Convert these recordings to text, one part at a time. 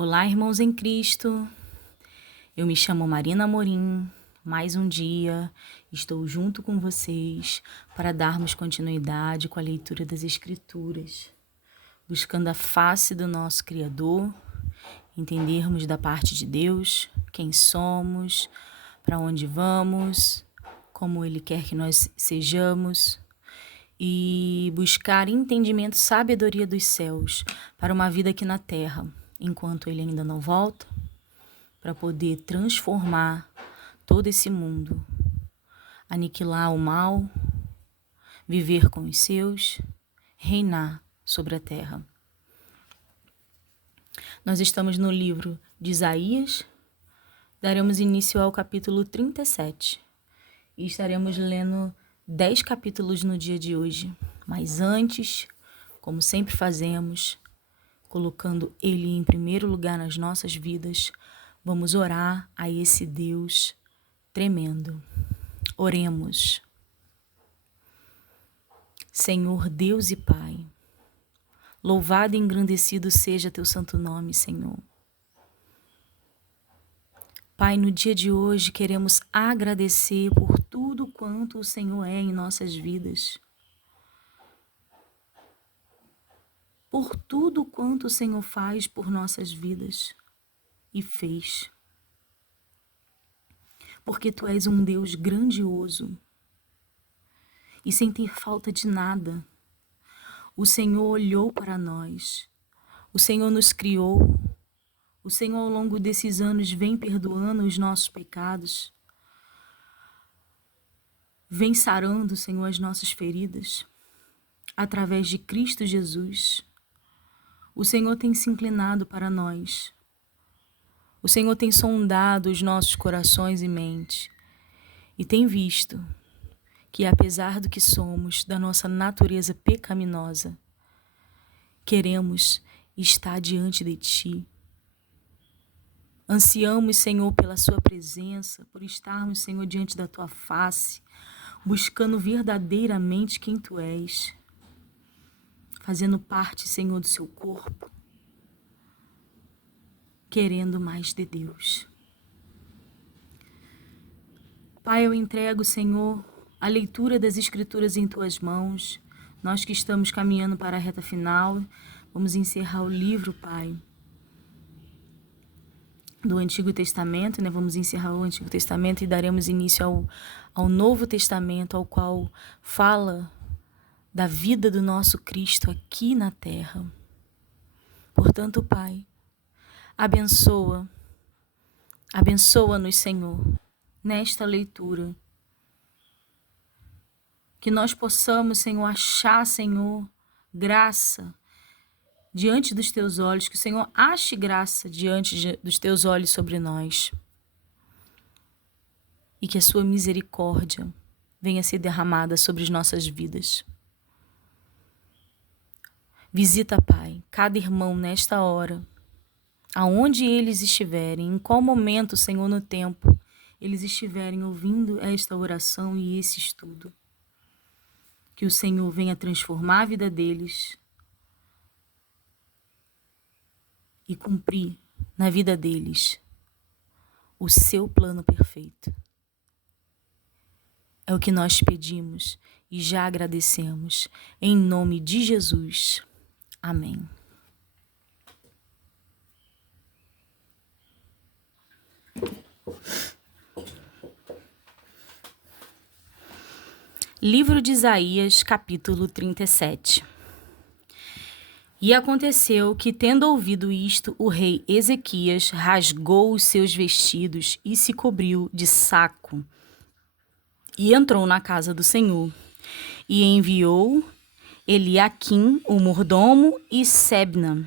Olá, irmãos em Cristo. Eu me chamo Marina Amorim. Mais um dia estou junto com vocês para darmos continuidade com a leitura das Escrituras, buscando a face do nosso Criador, entendermos da parte de Deus quem somos, para onde vamos, como Ele quer que nós sejamos e buscar entendimento e sabedoria dos céus para uma vida aqui na terra, enquanto Ele ainda não volta, para poder transformar todo esse mundo, aniquilar o mal, viver com os seus, reinar sobre a terra. Nós estamos no livro de Isaías, daremos início ao capítulo 37 e estaremos lendo 10 capítulos no dia de hoje. Mas antes, como sempre fazemos, colocando Ele em primeiro lugar nas nossas vidas, vamos orar a esse Deus tremendo. Oremos. Senhor Deus e Pai, louvado e engrandecido seja teu santo nome, Senhor. Pai, no dia de hoje queremos agradecer por tudo quanto o Senhor é em nossas vidas. Por tudo quanto o Senhor faz por nossas vidas e fez. Porque Tu és um Deus grandioso e sem ter falta de nada. O Senhor olhou para nós, o Senhor nos criou, o Senhor ao longo desses anos vem perdoando os nossos pecados, vem sarando, Senhor, as nossas feridas, através de Cristo Jesus. O Senhor tem se inclinado para nós, o Senhor tem sondado os nossos corações e mente e tem visto que, apesar do que somos, da nossa natureza pecaminosa, queremos estar diante de Ti. Ansiamos, Senhor, pela Sua presença, por estarmos, Senhor, diante da Tua face, buscando verdadeiramente quem Tu és, fazendo parte, Senhor, do Seu corpo, querendo mais de Deus. Pai, eu entrego, Senhor, a leitura das Escrituras em Tuas mãos. Nós que estamos caminhando para a reta final, vamos encerrar o livro, Pai, do Antigo Testamento, né? Vamos encerrar o Antigo Testamento e daremos início ao Novo Testamento, ao qual fala da vida do nosso Cristo aqui na terra. Portanto, Pai, abençoa-nos, Senhor, nesta leitura. Que nós possamos, Senhor, achar, Senhor, graça diante dos Teus olhos, que o Senhor ache graça diante dos Teus olhos sobre nós. E que a Sua misericórdia venha a ser derramada sobre as nossas vidas. Visita, Pai, cada irmão nesta hora, aonde eles estiverem, em qual momento, Senhor, no tempo, eles estiverem ouvindo esta oração e esse estudo. Que o Senhor venha transformar a vida deles e cumprir na vida deles o Seu plano perfeito. É o que nós pedimos e já agradecemos. Em nome de Jesus. Amém. Livro de Isaías, capítulo 37. E aconteceu que, tendo ouvido isto, o rei Ezequias rasgou os seus vestidos e se cobriu de saco, e entrou na casa do Senhor, e enviou Eliaquim, o mordomo, e Sebna,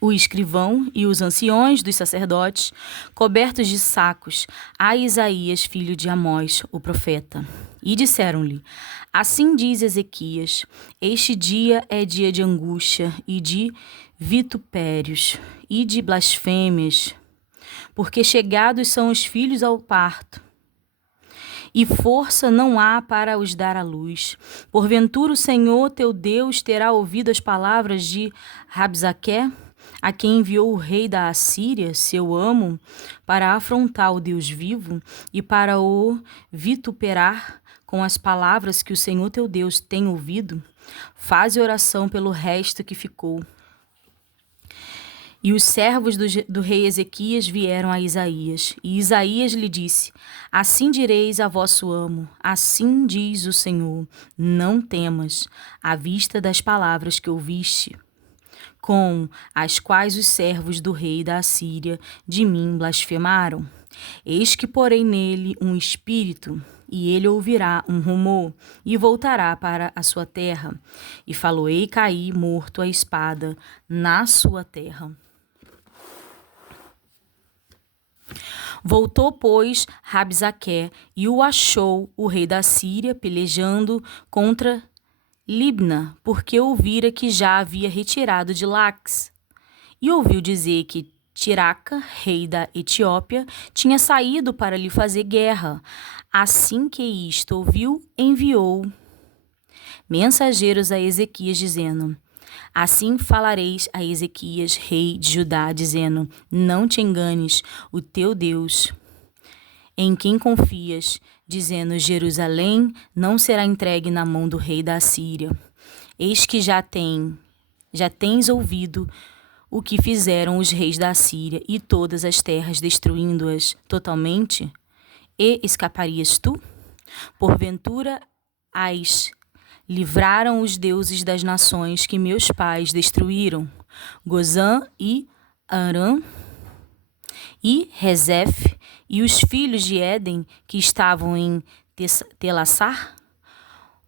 o escrivão, e os anciões dos sacerdotes, cobertos de sacos, a Isaías, filho de Amós, o profeta. E disseram-lhe: Assim diz Ezequias, este dia é dia de angústia e de vitupérios e de blasfêmias, porque chegados são os filhos ao parto, e força não há para os dar à luz. Porventura o Senhor teu Deus terá ouvido as palavras de Rabsaque, a quem enviou o rei da Assíria, seu amo, para afrontar o Deus vivo e para o vituperar com as palavras que o Senhor teu Deus tem ouvido? Faze oração pelo resto que ficou. E os servos do rei Ezequias vieram a Isaías. E Isaías lhe disse: Assim direis a vosso amo, assim diz o Senhor, não temas, à vista das palavras que ouviste, com as quais os servos do rei da Assíria de mim blasfemaram. Eis que porei nele um espírito, e ele ouvirá um rumor, e voltará para a sua terra, e faloei cair morto a espada na sua terra. Voltou, pois, Rabsaque, e o achou o rei da Síria pelejando contra Libna, porque ouvira que já havia retirado de Laques. E ouviu dizer que Tiraca, rei da Etiópia, tinha saído para lhe fazer guerra. Assim que isto ouviu, enviou mensageiros a Ezequias, dizendo: Assim falareis a Ezequias, rei de Judá, dizendo: Não te enganes, o teu Deus, em quem confias, dizendo: Jerusalém não será entregue na mão do rei da Assíria. Eis que já tens ouvido o que fizeram os reis da Assíria e todas as terras, destruindo-as totalmente? E escaparias tu? Porventura as livraram os deuses das nações que meus pais destruíram, Gozã e Arã e Rezef, e os filhos de Éden que estavam em Telassar?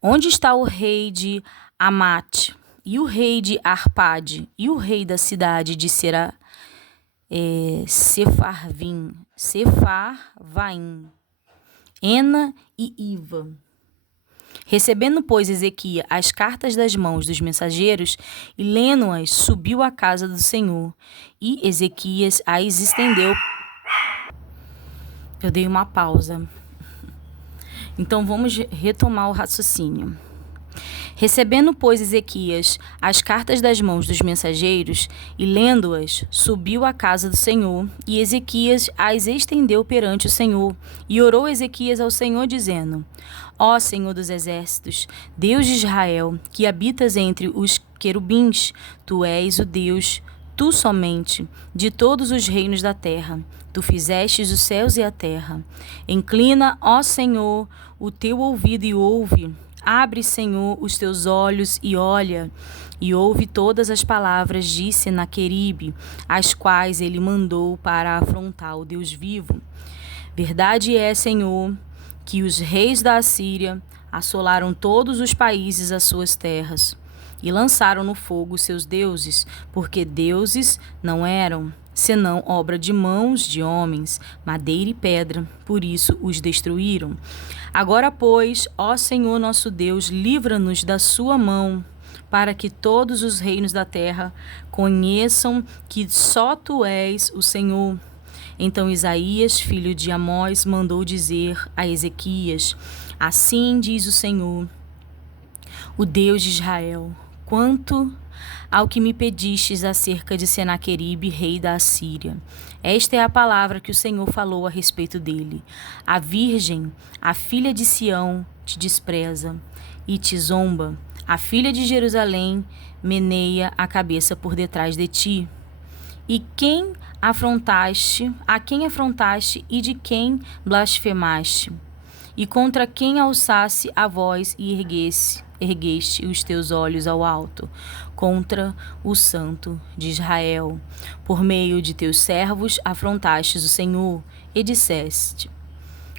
Onde está o rei de Amate, e o rei de Arpade, e o rei da cidade de Sefarvaim, Ena e Iva? Recebendo, pois, Ezequias as cartas das mãos dos mensageiros e lendo-as, subiu à casa do Senhor, e Ezequias as estendeu. Eu dei uma pausa. Então vamos retomar o raciocínio. Recebendo, pois, Ezequias as cartas das mãos dos mensageiros e lendo-as, subiu à casa do Senhor, e Ezequias as estendeu perante o Senhor. E orou Ezequias ao Senhor, dizendo: Ó Senhor dos exércitos, Deus de Israel, que habitas entre os querubins, tu és o Deus, tu somente, de todos os reinos da terra. Tu fizestes os céus e a terra. Inclina, ó Senhor, o teu ouvido e ouve. Abre, Senhor, os teus olhos e olha, e ouve todas as palavras de Senaqueribe, as quais ele mandou para afrontar o Deus vivo. Verdade é, Senhor, que os reis da Assíria assolaram todos os países às suas terras, e lançaram no fogo seus deuses, porque deuses não eram, senão obra de mãos de homens, madeira e pedra, por isso os destruíram. Agora, pois, ó Senhor nosso Deus, livra-nos da sua mão, para que todos os reinos da terra conheçam que só tu és o Senhor. Então Isaías, filho de Amós, mandou dizer a Ezequias: Assim diz o Senhor, o Deus de Israel, quanto ao que me pedistes acerca de Senaqueribe, rei da Assíria. Esta é a palavra que o Senhor falou a respeito dele. A virgem, a filha de Sião, te despreza e te zomba. A filha de Jerusalém meneia a cabeça por detrás de ti. E a quem afrontaste e de quem blasfemaste? E contra quem alçasse a voz e ergueste os teus olhos ao alto? Contra o Santo de Israel. Por meio de teus servos afrontastes o Senhor e disseste: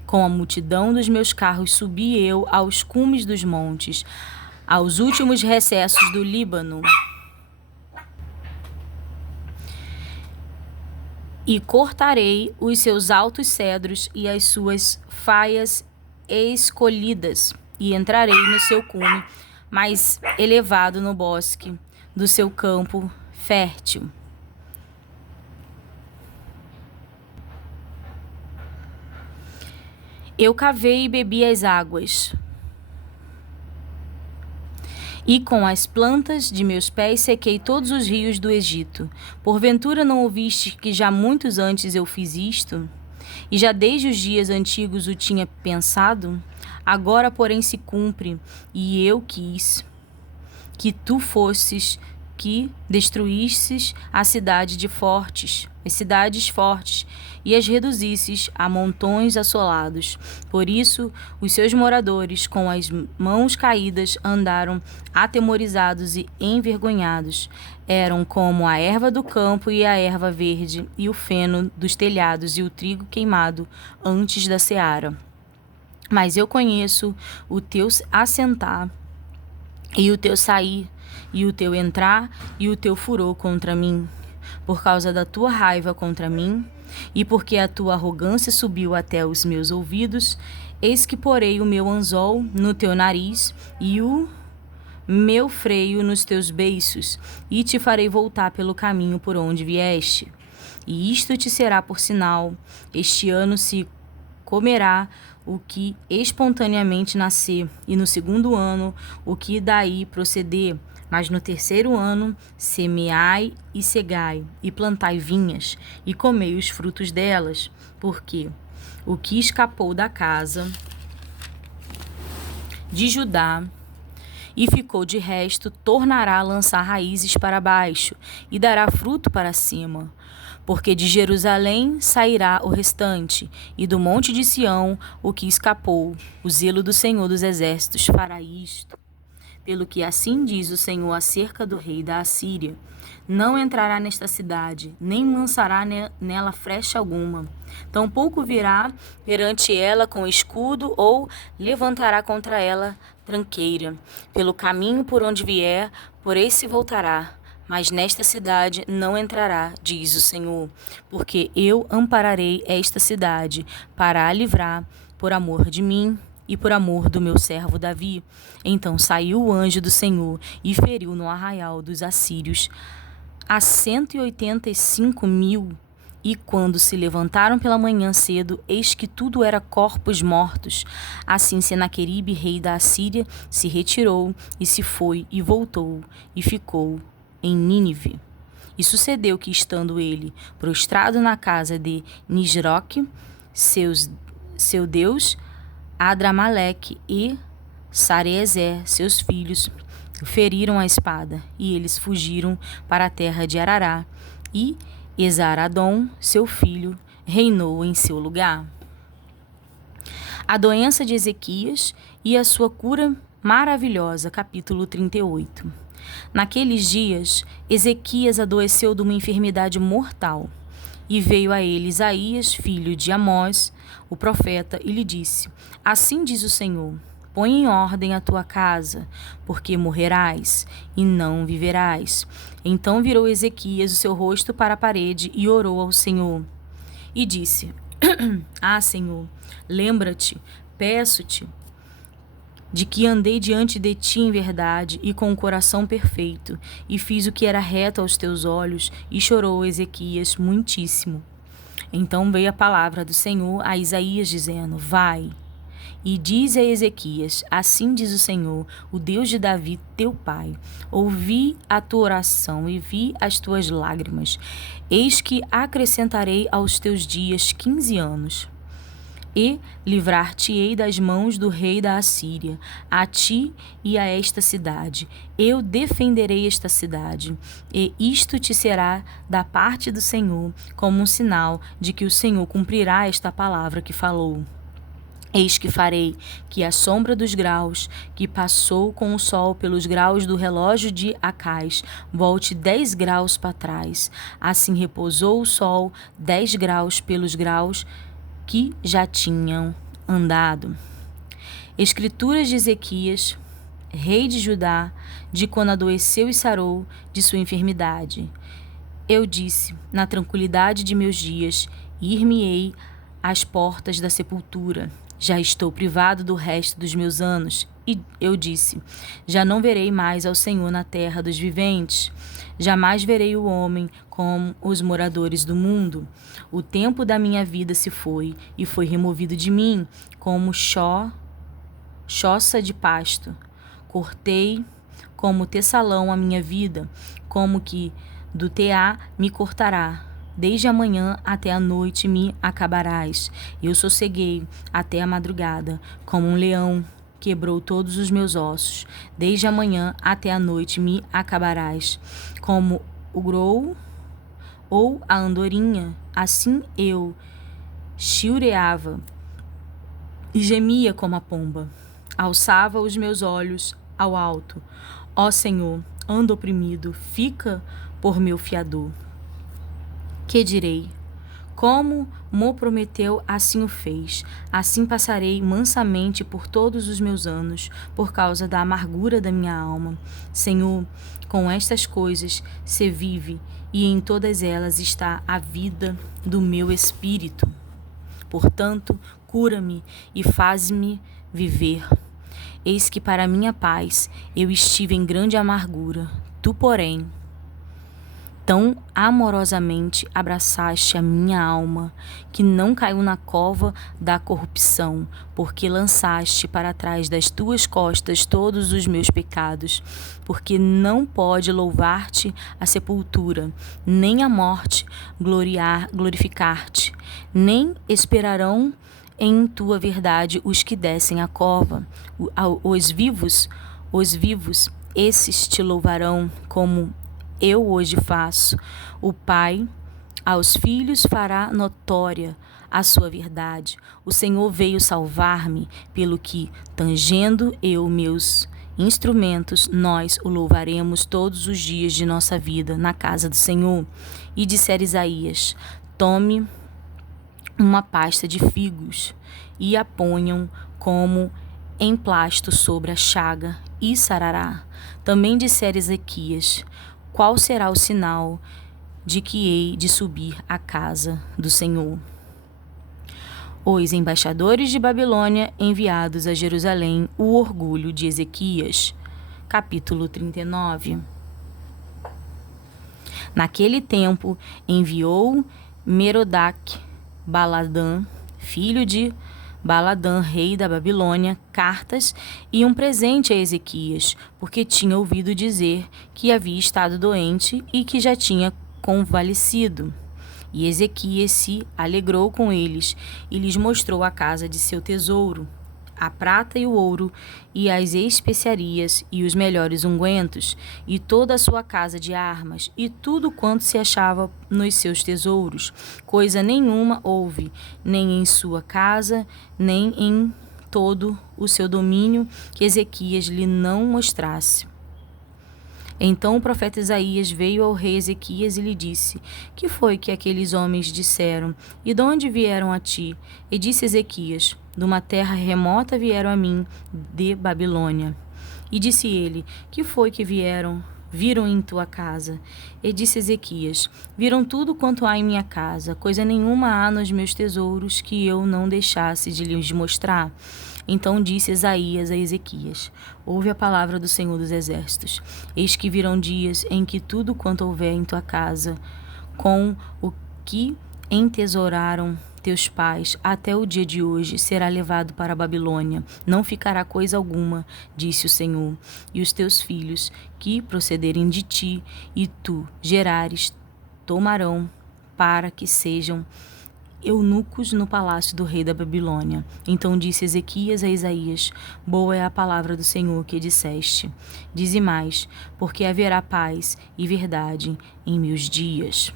Com a multidão dos meus carros subi eu aos cumes dos montes, aos últimos recessos do Líbano, e cortarei os seus altos cedros e as suas faias escolhidas, e entrarei no seu cume mais elevado no bosque do seu campo fértil. Eu cavei e bebi as águas, E com as plantas de meus pés sequei todos os rios do Egito. Porventura não ouviste que já muitos antes eu fiz isto? E já desde os dias antigos o tinha pensado? Agora, porém, se cumpre, e eu quis que tu fosses, que destruísses as cidades fortes, e as reduzisses a montões assolados. Por isso, os seus moradores, com as mãos caídas, andaram atemorizados e envergonhados. Eram como a erva do campo e a erva verde, e o feno dos telhados e o trigo queimado antes da seara. Mas eu conheço o teu assentar e o teu sair, e o teu entrar, e o teu furor contra mim, por causa da tua raiva contra mim, e porque a tua arrogância subiu até os meus ouvidos, eis que porei o meu anzol no teu nariz, e o meu freio nos teus beiços, e te farei voltar pelo caminho por onde vieste. E isto te será por sinal: este ano se comerá o que espontaneamente nascer, e no segundo ano o que daí proceder. Mas no terceiro ano semeai e cegai, e plantai vinhas, e comei os frutos delas, porque o que escapou da casa de Judá e ficou de resto, tornará a lançar raízes para baixo, e dará fruto para cima. Porque de Jerusalém sairá o restante, e do monte de Sião o que escapou. O zelo do Senhor dos Exércitos fará isto. Pelo que assim diz o Senhor acerca do rei da Assíria: não entrará nesta cidade, nem lançará nela flecha alguma. Tampouco virá perante ela com escudo, ou levantará contra ela tranqueira. Pelo caminho por onde vier, por esse voltará. Mas nesta cidade não entrará, diz o Senhor, porque eu ampararei esta cidade para a livrar por amor de mim e por amor do meu servo Davi. Então saiu o anjo do Senhor e feriu no arraial dos assírios a 185.000. E quando se levantaram pela manhã cedo, eis que tudo era corpos mortos. Assim Senaqueribe, rei da Assíria, se retirou e se foi e voltou e ficou em Nínive. E sucedeu que, estando ele prostrado na casa de Nisroque, seu deus, Adramaleque e Sarezer, seus filhos, feriram a espada, e eles fugiram para a terra de Arará, e Esaradom, seu filho, reinou em seu lugar. A doença de Ezequias e a sua cura maravilhosa, capítulo 38. Naqueles dias, Ezequias adoeceu de uma enfermidade mortal, e veio a ele Isaías, filho de Amós, o profeta, e lhe disse: assim diz o Senhor: põe em ordem a tua casa, porque morrerás e não viverás. Então virou Ezequias o seu rosto para a parede e orou ao Senhor. E disse: ah, Senhor, lembra-te, peço-te, de que andei diante de ti em verdade e com o coração perfeito, e fiz o que era reto aos teus olhos. E chorou Ezequias muitíssimo. Então veio a palavra do Senhor a Isaías, dizendo: vai e diz a Ezequias: assim diz o Senhor, o Deus de Davi, teu pai: ouvi a tua oração e vi as tuas lágrimas. Eis que acrescentarei aos teus dias 15 anos. E livrar-te-ei das mãos do rei da Assíria, a ti e a esta cidade. Eu defenderei esta cidade, e isto te será da parte do Senhor, como um sinal de que o Senhor cumprirá esta palavra que falou. Eis que farei que a sombra dos graus, que passou com o sol pelos graus do relógio de Acais, volte 10 graus para trás. Assim repousou o sol 10 graus pelos graus que já tinham andado. Escrituras de Ezequias, rei de Judá, de quando adoeceu e sarou de sua enfermidade. Eu disse: na tranquilidade de meus dias, ir-me-ei às portas da sepultura. Já estou privado do resto dos meus anos. E eu disse: já não verei mais ao Senhor na terra dos viventes. Jamais verei o homem como os moradores do mundo. O tempo da minha vida se foi, e foi removido de mim, como choça de pasto. Cortei como Tessalão a minha vida, como que do Teá me cortará. Desde a manhã até a noite me acabarás. Eu sosseguei até a madrugada, como um leão quebrou todos os meus ossos. Desde a manhã até a noite me acabarás, como o grou ou a andorinha. Assim eu chilreava e gemia como a pomba. Alçava os meus olhos ao alto. Ó Senhor, ando oprimido, fica por meu fiador. Que direi? Como mo prometeu, assim o fez. Assim passarei mansamente por todos os meus anos, por causa da amargura da minha alma. Senhor, com estas coisas se vive, e em todas elas está a vida do meu espírito. Portanto, cura-me e faz-me viver. Eis que para minha paz eu estive em grande amargura. Tu, porém, tão amorosamente abraçaste a minha alma, que não caiu na cova da corrupção, porque lançaste para trás das tuas costas todos os meus pecados, porque não pode louvar-te a sepultura, nem a morte glorificar-te, nem esperarão em tua verdade os que descem à cova. Os vivos, esses te louvarão como eu hoje faço. O Pai aos filhos fará notória a sua verdade. O Senhor veio salvar-me, pelo que, tangendo eu meus instrumentos, nós o louvaremos todos os dias de nossa vida na casa do Senhor. E dissera Isaías: tome uma pasta de figos e a ponham como emplasto sobre a chaga, e sarará. Também dissera Ezequias: qual será o sinal de que hei de subir à casa do Senhor? Os embaixadores de Babilônia enviados a Jerusalém, o orgulho de Ezequias. Capítulo 39. Naquele tempo enviou Merodach-Baladã, filho de Baladã, rei da Babilônia, cartas e um presente a Ezequias, porque tinha ouvido dizer que havia estado doente e que já tinha convalescido. E Ezequias se alegrou com eles e lhes mostrou a casa de seu tesouro, a prata e o ouro, e as especiarias e os melhores ungüentos, e toda a sua casa de armas, e tudo quanto se achava nos seus tesouros. Coisa nenhuma houve, nem em sua casa, nem em todo o seu domínio, que Ezequias lhe não mostrasse. Então o profeta Isaías veio ao rei Ezequias e lhe disse: que foi que aqueles homens disseram? E de onde vieram a ti? E disse Ezequias: de uma terra remota vieram a mim, de Babilônia. E disse ele: que foi que viram em tua casa? E disse Ezequias: viram tudo quanto há em minha casa, coisa nenhuma há nos meus tesouros que eu não deixasse de lhes mostrar. Então disse Isaías a Ezequias: ouve a palavra do Senhor dos Exércitos. Eis que virão dias em que tudo quanto houver em tua casa, com o que entesouraram teus pais até o dia de hoje, será levado para a Babilônia. Não ficará coisa alguma, disse o Senhor. E os teus filhos, que procederem de ti, e tu gerares, tomarão para que sejam eunucos no palácio do rei da Babilônia. Então disse Ezequias a Isaías: boa é a palavra do Senhor que disseste. Dize mais, porque haverá paz e verdade em meus dias.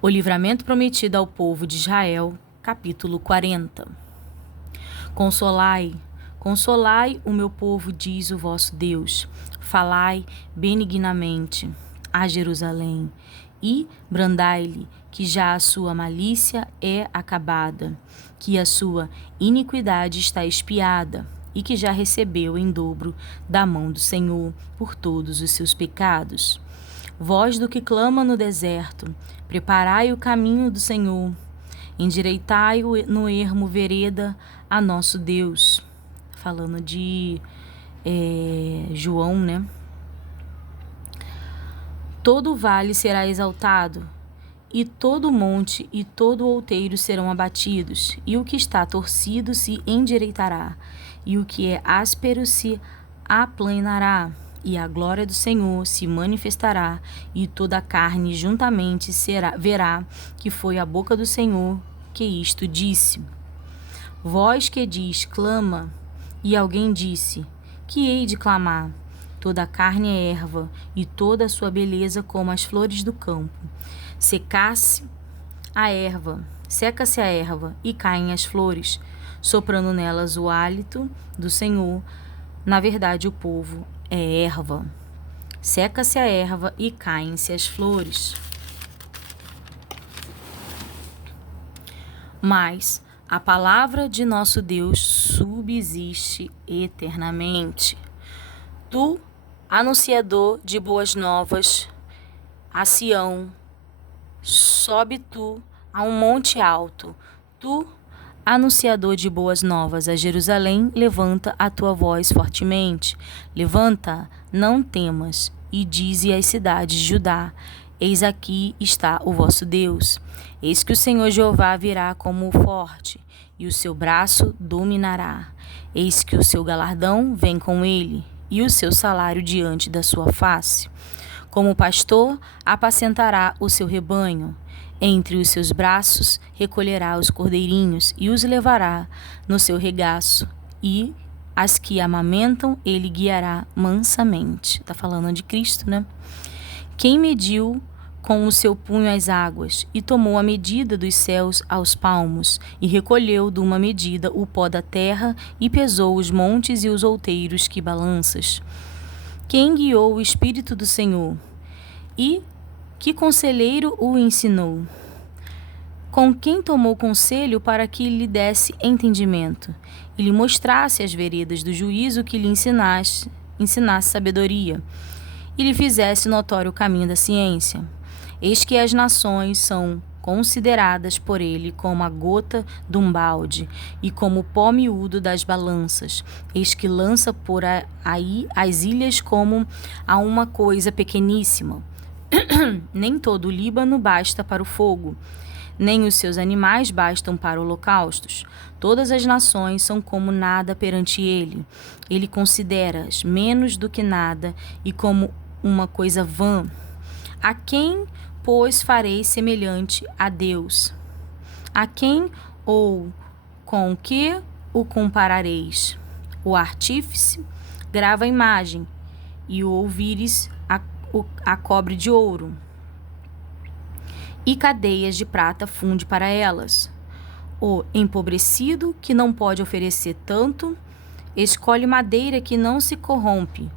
O livramento prometido ao povo de Israel, capítulo 40. Consolai, consolai o meu povo, diz o vosso Deus. Falai benignamente a Jerusalém e brandai-lhe que já a sua malícia é acabada, que a sua iniquidade está expiada e que já recebeu em dobro da mão do Senhor por todos os seus pecados. Voz do que clama no deserto, preparai o caminho do Senhor, endireitai no ermo vereda a nosso Deus. Falando de João, né? Todo vale será exaltado, e todo monte e todo outeiro serão abatidos, e o que está torcido se endireitará, e o que é áspero se aplanará, e a glória do Senhor se manifestará, e toda a carne juntamente verá que foi a boca do Senhor que isto disse. Voz que diz, clama, e alguém disse, que hei de clamar? Toda a carne é erva, e toda a sua beleza como as flores do campo. Seca-se a erva, e caem as flores, soprando nelas o hálito do Senhor. Na verdade, o povo é erva. Seca-se a erva e caem-se as flores. Mas a palavra de nosso Deus subsiste eternamente. Tu, anunciador de boas novas, a Sião, sobe tu a um monte alto. Tu, anunciador de boas novas, a Jerusalém, levanta a tua voz fortemente. Levanta, não temas, e dize às cidades de Judá: eis aqui está o vosso Deus. Eis que o Senhor Jeová virá como o forte, e o seu braço dominará. Eis que o seu galardão vem com ele, e o seu salário diante da sua face. Como pastor, apacentará o seu rebanho. Entre os seus braços recolherá os cordeirinhos e os levará no seu regaço, e as que amamentam ele guiará mansamente. Está falando de Cristo, né? Quem mediu com o seu punho as águas, e tomou a medida dos céus aos palmos, e recolheu de uma medida o pó da terra, e pesou os montes e os outeiros que balanças. Quem guiou o Espírito do Senhor? E que conselheiro o ensinou? Com quem tomou conselho para que lhe desse entendimento, e lhe mostrasse as veredas do juízo, que lhe ensinasse sabedoria, e lhe fizesse notório o caminho da ciência? Eis que as nações são consideradas por ele como a gota de um balde, e como o pó miúdo das balanças. Eis que lança por aí as ilhas como a uma coisa pequeníssima. Nem todo o Líbano basta para o fogo, nem os seus animais bastam para holocaustos. Todas as nações são como nada perante ele. Ele considera-as menos do que nada, e como uma coisa vã. A quem, pois, farei semelhante a Deus? A quem ou com que o comparareis? O artífice grava a imagem, e o ouvires a cobre de ouro, e cadeias de prata funde para elas. O empobrecido, que não pode oferecer tanto, escolhe madeira que não se corrompe.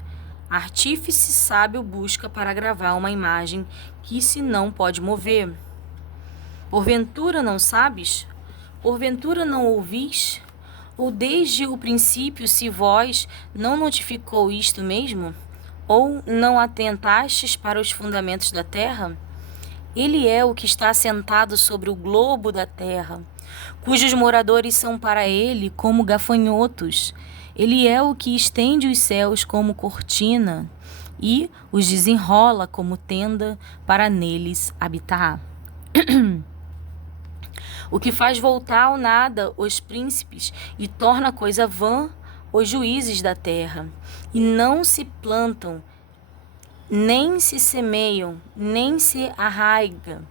Artífice sábio busca para gravar uma imagem que se não pode mover. Porventura não sabes? Porventura não ouvis? Ou desde o princípio se vós não notificou isto mesmo? Ou não atentastes para os fundamentos da terra? Ele é o que está assentado sobre o globo da terra, cujos moradores são para ele como gafanhotos. Ele é o que estende os céus como cortina e os desenrola como tenda para neles habitar. O que faz voltar ao nada os príncipes e torna coisa vã os juízes da terra. E não se plantam, nem se semeiam, nem se arraiga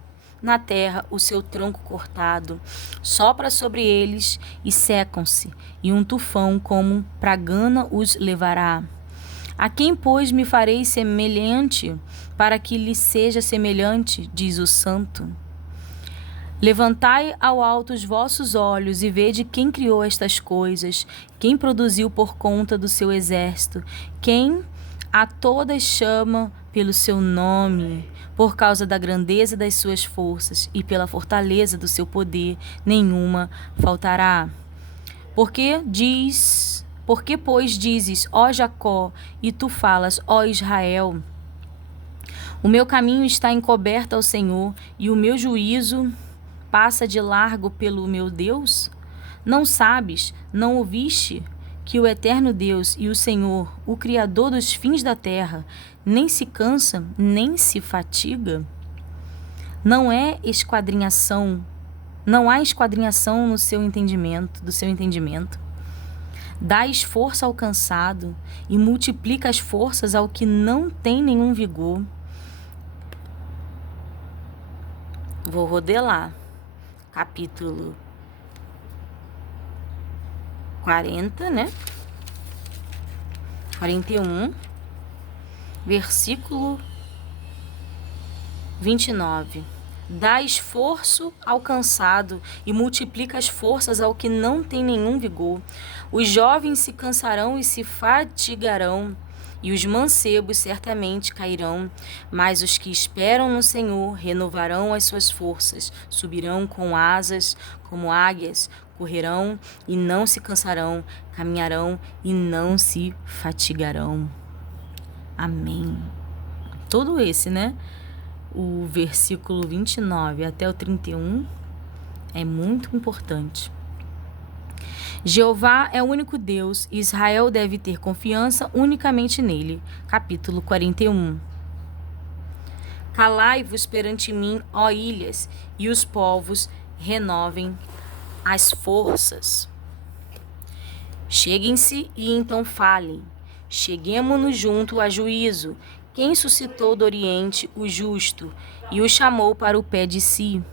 na terra o seu tronco cortado. Sopra sobre eles e secam-se, e um tufão como pragana os levará. A quem, pois, me farei semelhante, para que lhe seja semelhante, diz o Santo. Levantai ao alto os vossos olhos e vede quem criou estas coisas, quem produziu por conta do seu exército, quem a todas chama pelo seu nome, por causa da grandeza das suas forças e pela fortaleza do seu poder, nenhuma faltará. Porque, pois, dizes, ó Jacó, e tu falas, ó Israel, o meu caminho está encoberto ao Senhor, e o meu juízo passa de largo pelo meu Deus? Não sabes, não ouviste, que o eterno Deus e o Senhor, o Criador dos fins da terra, nem se cansa, nem se fatiga? Não há esquadrinhação no seu entendimento, Dás força ao cansado e multiplica as forças ao que não tem nenhum vigor. Vou rodelar. Capítulo 40, né? 41, versículo 29. Dá esforço ao cansado e multiplica as forças ao que não tem nenhum vigor. Os jovens se cansarão e se fatigarão, e os mancebos certamente cairão. Mas os que esperam no Senhor renovarão as suas forças, subirão com asas como águias, correrão e não se cansarão, caminharão e não se fatigarão. Amém. Todo esse, né? O versículo 29 até o 31 é muito importante. Jeová é o único Deus, e Israel deve ter confiança unicamente nele. Capítulo 41. Calai-vos perante mim, ó ilhas, e os povos renovem as forças. Cheguem-se e então falem. Cheguemo-nos junto a juízo. Quem suscitou do Oriente o justo e o chamou para o pé de si?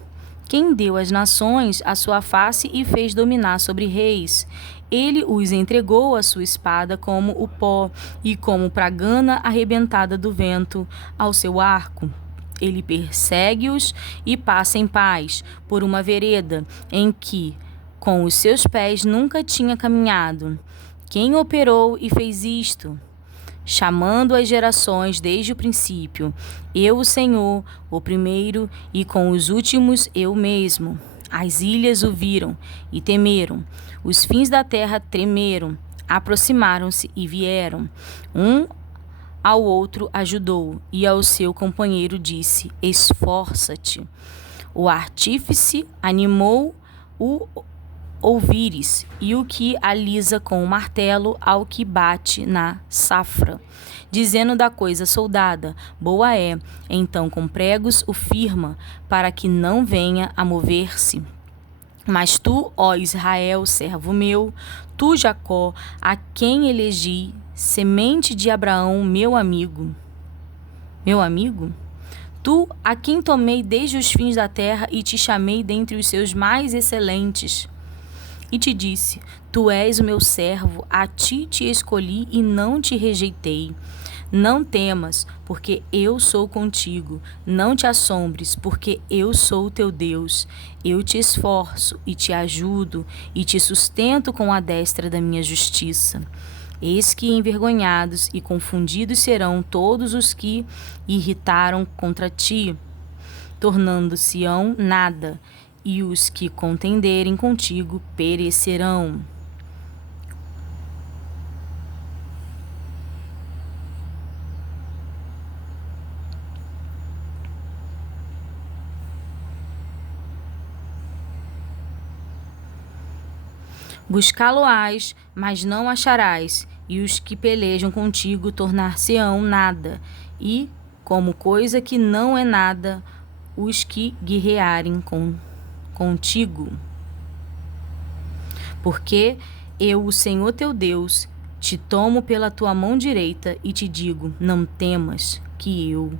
Quem deu às nações a sua face e fez dominar sobre reis? Ele os entregou à sua espada como o pó e como pragana arrebentada do vento ao seu arco. Ele persegue-os e passa em paz por uma vereda em que com os seus pés nunca tinha caminhado. Quem operou e fez isto? Chamando as gerações desde o princípio, eu, o Senhor, o primeiro, e com os últimos eu mesmo. As ilhas o viram e temeram, os fins da terra tremeram, aproximaram-se e vieram. Um ao outro ajudou, e ao seu companheiro disse: esforça-te. O artífice animou o ouvires, e o que alisa com o martelo ao que bate na safra, dizendo da coisa soldada, boa é, então com pregos o firma, para que não venha a mover-se. Mas tu, ó Israel, servo meu, tu, Jacó, a quem elegi, semente de Abraão, meu amigo, tu, a quem tomei desde os fins da terra e te chamei dentre os seus mais excelentes, e te disse: tu és o meu servo, a ti te escolhi e não te rejeitei. Não temas, porque eu sou contigo. Não te assombres, porque eu sou o teu Deus. Eu te esforço e te ajudo e te sustento com a destra da minha justiça. Eis que envergonhados e confundidos serão todos os que irritaram contra ti, tornando-se-ão nada, e os que contenderem contigo perecerão. Buscá-lo-ás, mas não acharás, e os que pelejam contigo tornar-se-ão nada, e, como coisa que não é nada, os que guerrearem contigo. Porque eu, o Senhor teu Deus, te tomo pela tua mão direita e te digo: não temas, que eu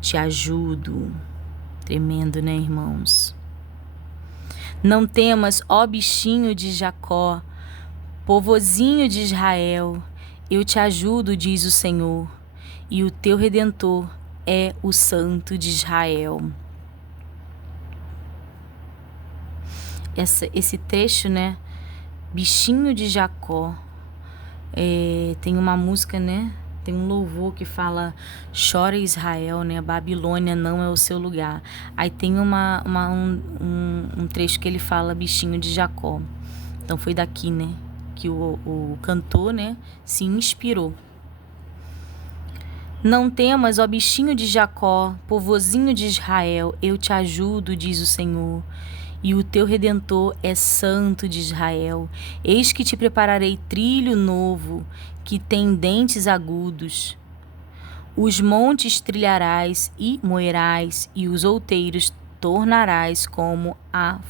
te ajudo. Tremendo, né, irmãos? Não temas, ó bichinho de Jacó, povozinho de Israel, eu te ajudo, diz o Senhor, e o teu Redentor é o Santo de Israel. Esse trecho, né? Bichinho de Jacó. Tem uma música, né? Tem um louvor que fala: chora Israel, né? Babilônia não é o seu lugar. Aí tem um trecho que ele fala bichinho de Jacó. Então foi daqui, né? Que o cantor, né? Se inspirou. Não temas, ó bichinho de Jacó, povozinho de Israel, eu te ajudo, diz o Senhor. E o teu Redentor é Santo de Israel. Eis que te prepararei trilho novo, que tem dentes agudos. Os montes trilharás e moerás, e os outeiros tornarás como a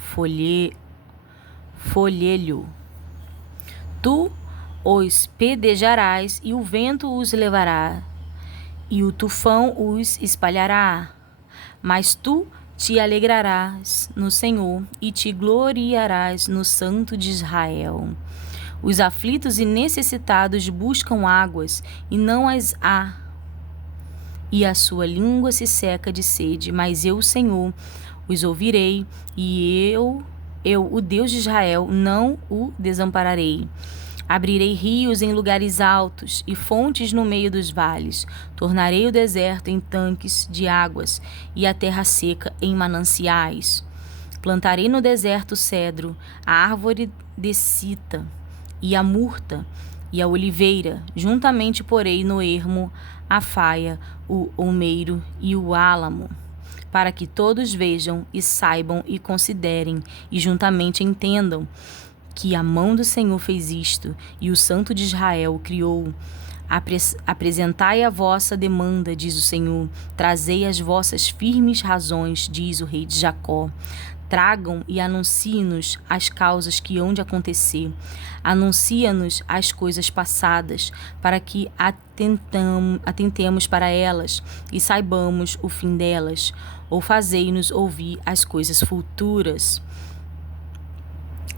folhelho. Tu os pedejarás, e o vento os levará, e o tufão os espalhará. Mas tu te alegrarás no Senhor e te gloriarás no Santo de Israel. Os aflitos e necessitados buscam águas e não as há, e a sua língua se seca de sede, mas eu, Senhor, os ouvirei, e eu, o Deus de Israel, não o desampararei. Abrirei rios em lugares altos e fontes no meio dos vales. Tornarei o deserto em tanques de águas e a terra seca em mananciais. Plantarei no deserto o cedro, a árvore de sita e a murta e a oliveira. Juntamente porei no ermo a faia, o olmeiro e o álamo, para que todos vejam e saibam e considerem e juntamente entendam que a mão do Senhor fez isto, e o Santo de Israel o criou. Apresentai a vossa demanda, diz o Senhor. Trazei as vossas firmes razões, diz o rei de Jacó. Tragam e anunciem-nos as causas que hão de acontecer. Anuncia-nos as coisas passadas, para que atentemos para elas e saibamos o fim delas. Ou fazei-nos ouvir as coisas futuras.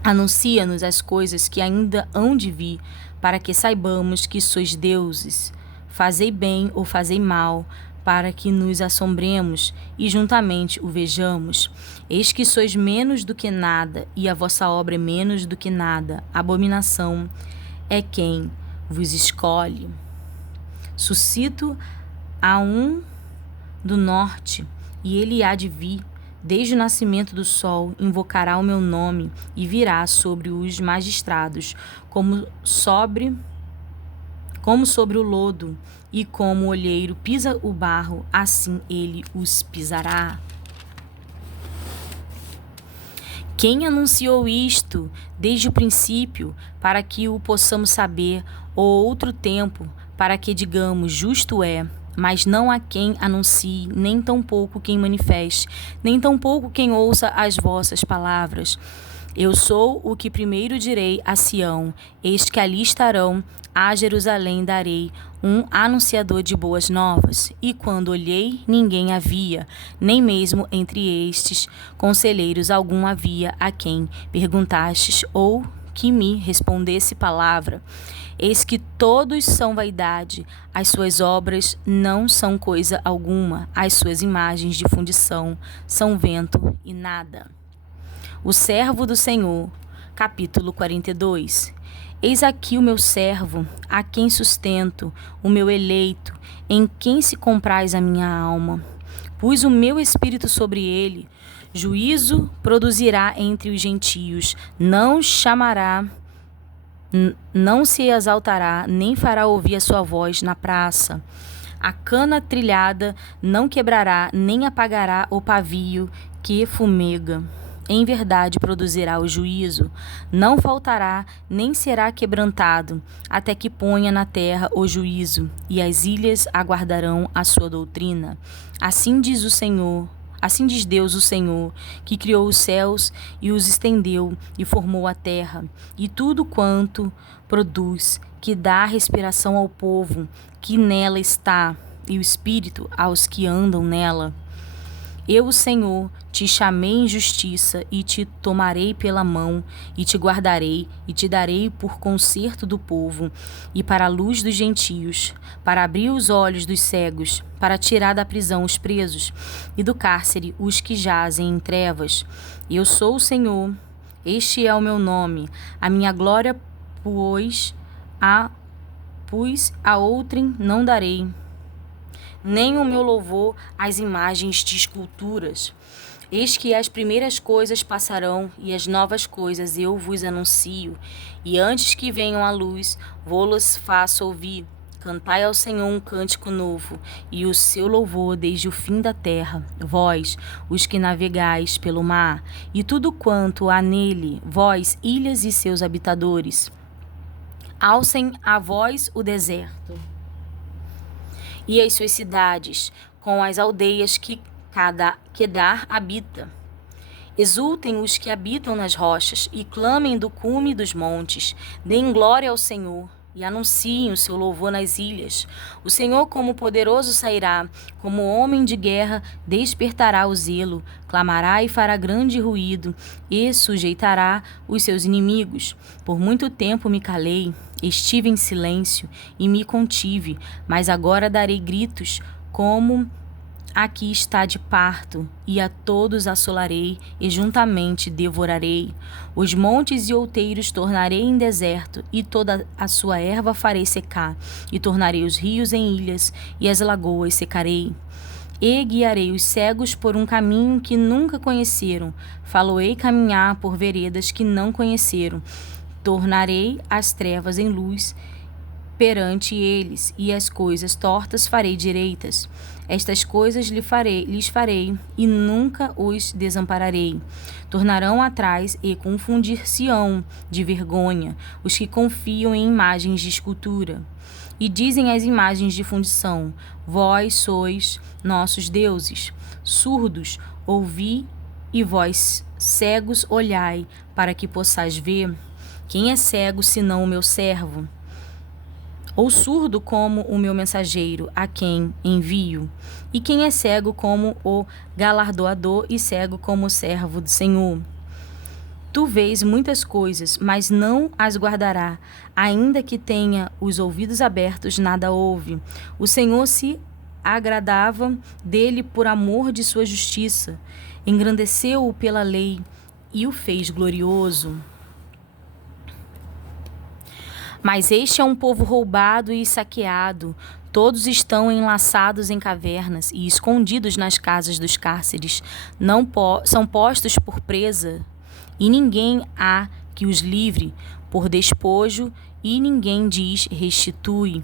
Anuncia-nos as coisas que ainda hão de vir, para que saibamos que sois deuses. Fazei bem ou fazei mal, para que nos assombremos e juntamente o vejamos. Eis que sois menos do que nada, e a vossa obra é menos do que nada. Abominação é quem vos escolhe. Suscito a um do norte, e ele há de vir. Desde o nascimento do sol, invocará o meu nome e virá sobre os magistrados, como sobre o lodo, e como o olheiro pisa o barro, assim ele os pisará. Quem anunciou isto desde o princípio, para que o possamos saber, ou outro tempo, para que digamos, justo é? Mas não há quem anuncie, nem tampouco quem manifeste, nem tampouco quem ouça as vossas palavras. Eu sou o que primeiro direi a Sião, eis que ali estarão, a Jerusalém darei um anunciador de boas novas. E quando olhei, ninguém havia, nem mesmo entre estes conselheiros algum havia a quem perguntastes ou que me respondesse palavra. Eis que todos são vaidade, as suas obras não são coisa alguma, as suas imagens de fundição são vento e nada. O servo do Senhor, capítulo 42. Eis aqui o meu servo, a quem sustento, o meu eleito, em quem se compraz a minha alma. Pus o meu espírito sobre ele, juízo produzirá entre os gentios, não se exaltará, nem fará ouvir a sua voz na praça. A cana trilhada não quebrará, nem apagará o pavio que fumega. Em verdade produzirá o juízo, não faltará, nem será quebrantado, até que ponha na terra o juízo, e as ilhas aguardarão a sua doutrina. Assim diz o Senhor. Assim diz Deus, o Senhor, que criou os céus e os estendeu e formou a terra, e tudo quanto produz, que dá respiração ao povo que nela está, e o espírito aos que andam nela. Eu, o Senhor, te chamei em justiça e te tomarei pela mão e te guardarei e te darei por conserto do povo e para a luz dos gentios, para abrir os olhos dos cegos, para tirar da prisão os presos e do cárcere os que jazem em trevas. Eu sou o Senhor, este é o meu nome, a minha glória, pois a outrem não darei, nem o meu louvor às imagens de esculturas. Eis que as primeiras coisas passarão, e as novas coisas eu vos anuncio. E antes que venham à luz, vou-los faço ouvir. Cantai ao Senhor um cântico novo, e o seu louvor desde o fim da terra, vós, os que navegais pelo mar, e tudo quanto há nele, vós, ilhas e seus habitadores. Alcem a vós o deserto e as suas cidades, com as aldeias que Quedar habita. Exultem os que habitam nas rochas, e clamem do cume dos montes. Deem glória ao Senhor, e anunciem o seu louvor nas ilhas. O Senhor, como poderoso, sairá, como homem de guerra, despertará o zelo, clamará e fará grande ruído, e sujeitará os seus inimigos. Por muito tempo me calei, estive em silêncio e me contive, mas agora darei gritos, como aqui está de parto, e a todos assolarei, e juntamente devorarei. Os montes e outeiros tornarei em deserto, e toda a sua erva farei secar, e tornarei os rios em ilhas, e as lagoas secarei. E guiarei os cegos por um caminho que nunca conheceram, faloei caminhar por veredas que não conheceram. Tornarei as trevas em luz perante eles, e as coisas tortas farei direitas. Estas coisas lhes farei, e nunca os desampararei. Tornarão atrás e confundir-se-ão de vergonha os que confiam em imagens de escultura. E dizem as imagens de fundição: vós sois nossos deuses. Surdos, ouvi, e vós, cegos, olhai, para que possais ver. Quem é cego, senão o meu servo? Ou surdo como o meu mensageiro, a quem envio? E quem é cego como o galardoador e cego como o servo do Senhor? Tu vês muitas coisas, mas não as guardará. Ainda que tenha os ouvidos abertos, nada ouve. O Senhor se agradava dele por amor de sua justiça. Engrandeceu-o pela lei e o fez glorioso. Mas este é um povo roubado e saqueado. Todos estão enlaçados em cavernas e escondidos nas casas dos cárceres. São postos por presa, e ninguém há que os livre, por despojo, e ninguém diz restitui.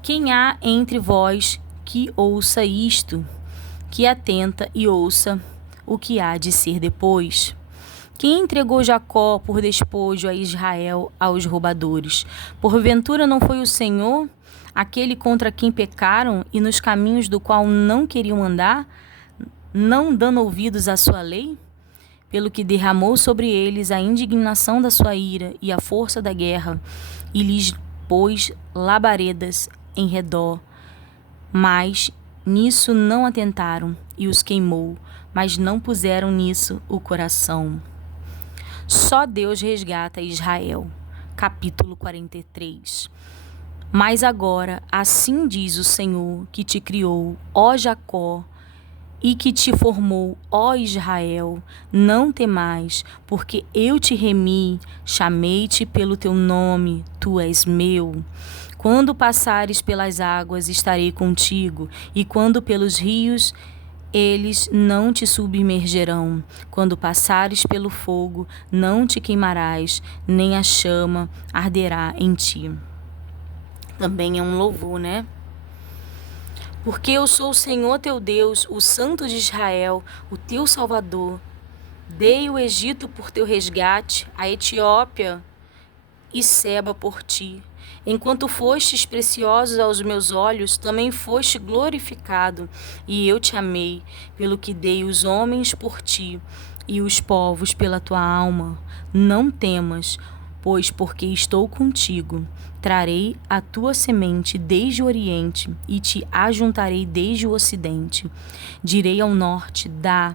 Quem há entre vós que ouça isto, que atenta e ouça o que há de ser depois? Quem entregou Jacó por despojo a Israel aos roubadores? Porventura não foi o Senhor, aquele contra quem pecaram e nos caminhos do qual não queriam andar, não dando ouvidos à sua lei? Pelo que derramou sobre eles a indignação da sua ira e a força da guerra, e lhes pôs labaredas em redor. Mas nisso não atentaram, e os queimou, mas não puseram nisso o coração. Só Deus resgata Israel. Capítulo 43. Mas agora, assim diz o Senhor, que te criou, ó Jacó, e que te formou, ó Israel: não temais, porque eu te remi, chamei-te pelo teu nome, tu és meu. Quando passares pelas águas, estarei contigo, e quando pelos rios, eles não te submergerão. Quando passares pelo fogo, não te queimarás, nem a chama arderá em ti. Também é um louvor, né? Porque eu sou o Senhor teu Deus, o Santo de Israel, o teu Salvador. Dei o Egito por teu resgate, a Etiópia e Seba por ti. Enquanto fostes preciosos aos meus olhos, também foste glorificado, e eu te amei, pelo que dei os homens por ti, e os povos pela tua alma. Não temas, pois porque estou contigo. Trarei a tua semente desde o oriente, e te ajuntarei desde o ocidente. Direi ao norte, dá,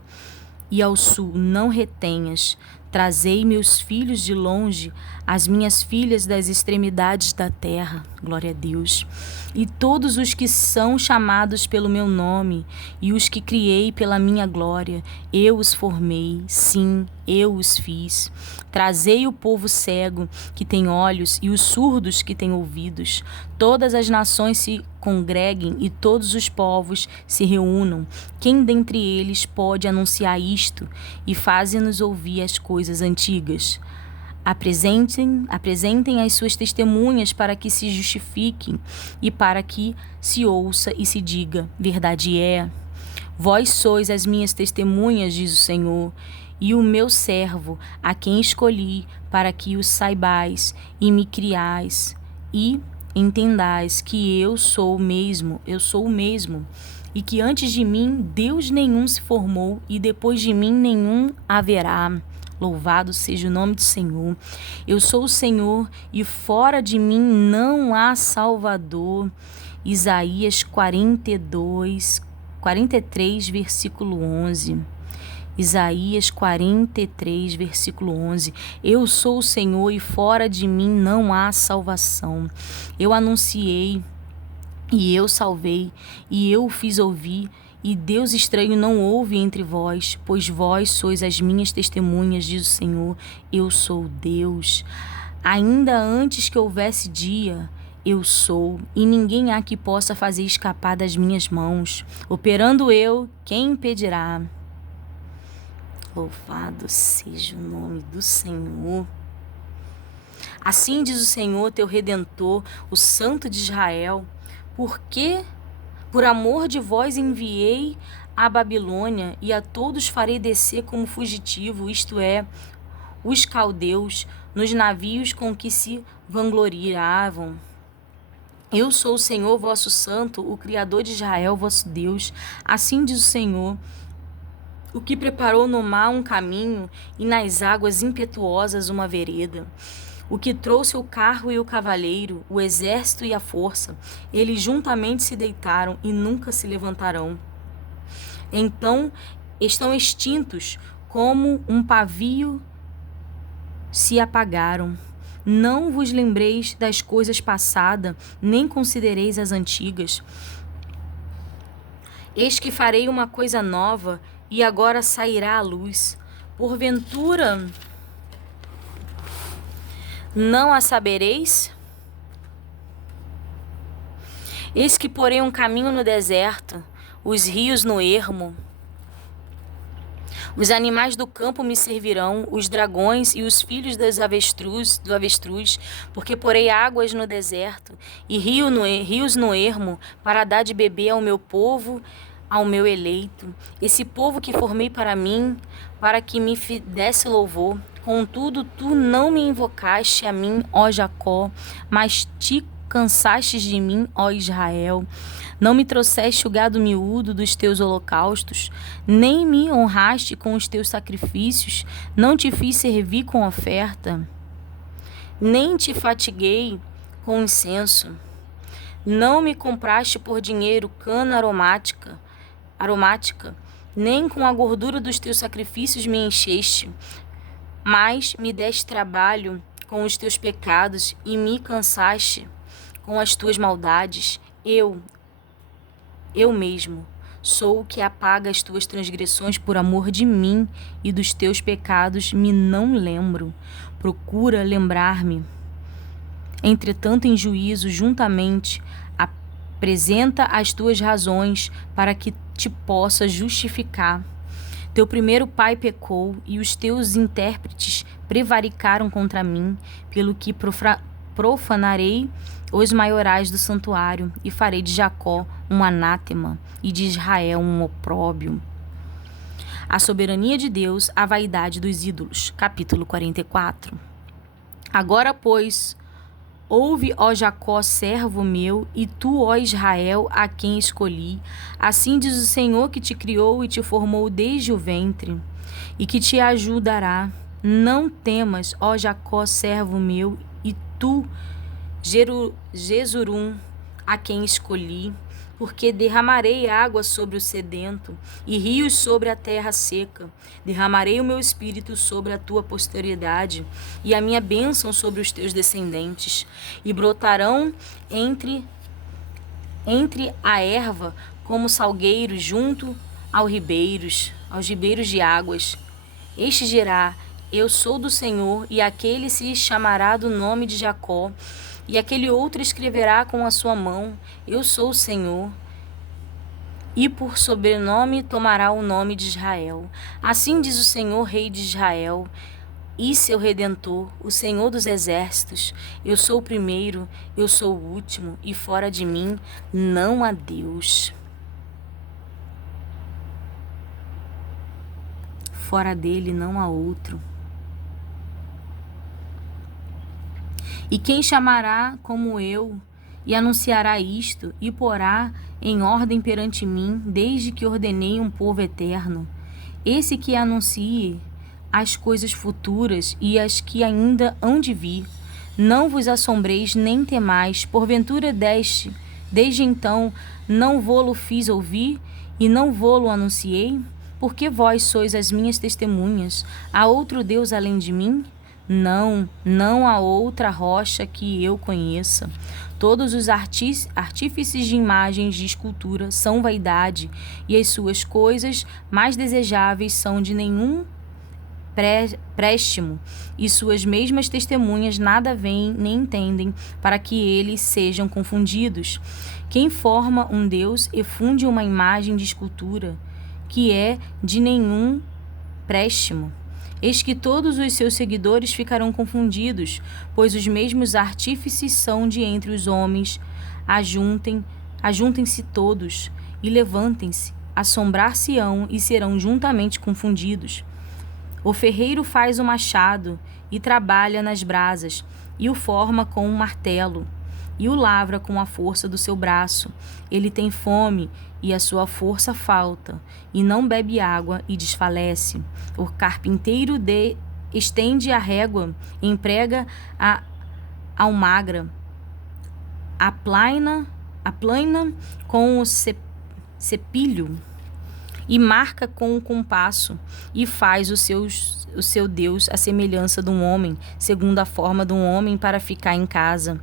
e ao sul, não retenhas. Trazei meus filhos de longe, as minhas filhas das extremidades da terra. Glória a Deus. E todos os que são chamados pelo meu nome, e os que criei pela minha glória, eu os formei, sim, eu os fiz. Trazei o povo cego, que tem olhos, e os surdos, que têm ouvidos. Todas as nações se congreguem, e todos os povos se reúnam. Quem dentre eles pode anunciar isto, e faze-nos ouvir as coisas antigas? Apresentem as suas testemunhas para que se justifiquem, e para que se ouça e se diga: verdade é. Vós sois as minhas testemunhas, diz o Senhor, e o meu servo, a quem escolhi, para que os saibais e me criais, e entendais que eu sou o mesmo, e que antes de mim Deus nenhum se formou, e depois de mim nenhum haverá. Louvado seja o nome do Senhor. Eu sou o Senhor e fora de mim não há Salvador. Isaías 43, versículo 11. Isaías 43, versículo 11. Eu sou o Senhor e fora de mim não há salvação. Eu anunciei e eu salvei e eu o fiz ouvir. E Deus estranho não houve entre vós, pois vós sois as minhas testemunhas, diz o Senhor. Eu sou Deus. Ainda antes que houvesse dia, eu sou, e ninguém há que possa fazer escapar das minhas mãos. Operando eu, quem impedirá? Louvado seja o nome do Senhor. Assim diz o Senhor, teu Redentor, o Santo de Israel, porque por amor de vós enviei a Babilônia e a todos farei descer como fugitivo, isto é, os caldeus, nos navios com que se vangloriavam. Eu sou o Senhor vosso Santo, o Criador de Israel, vosso Deus. Assim diz o Senhor, o que preparou no mar um caminho e nas águas impetuosas uma vereda. O que trouxe o carro e o cavaleiro, o exército e a força, eles juntamente se deitaram e nunca se levantarão. Então estão extintos como um pavio, se apagaram. Não vos lembreis das coisas passadas, nem considereis as antigas. Eis que farei uma coisa nova, e agora sairá à luz. Porventura não a sabereis? Eis que porei um caminho no deserto, os rios no ermo. Os animais do campo me servirão, os dragões e os filhos do avestruz, porque porei águas no deserto e rios no ermo, para dar de beber ao meu povo, ao meu eleito, esse povo que formei para mim, para que me desse louvor. Contudo, tu não me invocaste a mim, ó Jacó, mas te cansastes de mim, ó Israel. Não me trouxeste o gado miúdo dos teus holocaustos, nem me honraste com os teus sacrifícios, não te fiz servir com oferta, nem te fatiguei com incenso. Não me compraste por dinheiro cana aromática, nem com a gordura dos teus sacrifícios me encheste, mas me deste trabalho com os teus pecados e me cansaste com as tuas maldades. Eu mesmo sou o que apaga as tuas transgressões por amor de mim, e dos teus pecados me não lembro. Procura lembrar-me. Entretanto, em juízo, juntamente, apresenta as tuas razões para que te possa justificar. Teu primeiro pai pecou, e os teus intérpretes prevaricaram contra mim, pelo que profanarei os maiorais do santuário, e farei de Jacó um anátema, e de Israel um opróbio. A soberania de Deus, a vaidade dos ídolos. Capítulo 44. Agora, pois, ouve, ó Jacó, servo meu, e tu, ó Israel, a quem escolhi. Assim diz o Senhor, que te criou e te formou desde o ventre, e que te ajudará. Não temas, ó Jacó, servo meu, e tu, Jesurum, a quem escolhi, porque derramarei água sobre o sedento e rios sobre a terra seca. Derramarei o meu espírito sobre a tua posteridade e a minha bênção sobre os teus descendentes, e brotarão entre a erva como salgueiros junto aos ribeiros de águas. Este dirá: eu sou do Senhor, e aquele se chamará do nome de Jacó, e aquele outro escreverá com a sua mão: eu sou o Senhor, e por sobrenome tomará o nome de Israel. Assim diz o Senhor, Rei de Israel, e seu Redentor, o Senhor dos exércitos: eu sou o primeiro, eu sou o último, e fora de mim não há Deus. Fora dele não há outro. E quem chamará como eu, e anunciará isto, e porá em ordem perante mim, desde que ordenei um povo eterno? Esse que anuncie as coisas futuras e as que ainda hão de vir. Não vos assombreis nem temais, porventura desde então não vô-lo fiz ouvir e não vô-lo anunciei? Porque vós sois as minhas testemunhas. Há outro Deus além de mim? Não, não há outra rocha que eu conheça. Todos os artífices de imagens de escultura são vaidade, e as suas coisas mais desejáveis são de nenhum préstimo, e suas mesmas testemunhas nada veem nem entendem, para que eles sejam confundidos. Quem forma um Deus e funde uma imagem de escultura, que é de nenhum préstimo? Eis que todos os seus seguidores ficarão confundidos, pois os mesmos artífices são de entre os homens. Ajuntem-se todos e levantem-se, assombrar-se-ão e serão juntamente confundidos. O ferreiro faz o machado e trabalha nas brasas, e o forma com um martelo, e o lavra com a força do seu braço. Ele tem fome, e a sua força falta, e não bebe água e desfalece. O carpinteiro estende a régua, emprega a almagra, aplaina com o cepilho, e marca com o compasso, e faz o seu Deus à semelhança de um homem, segundo a forma de um homem, para ficar em casa.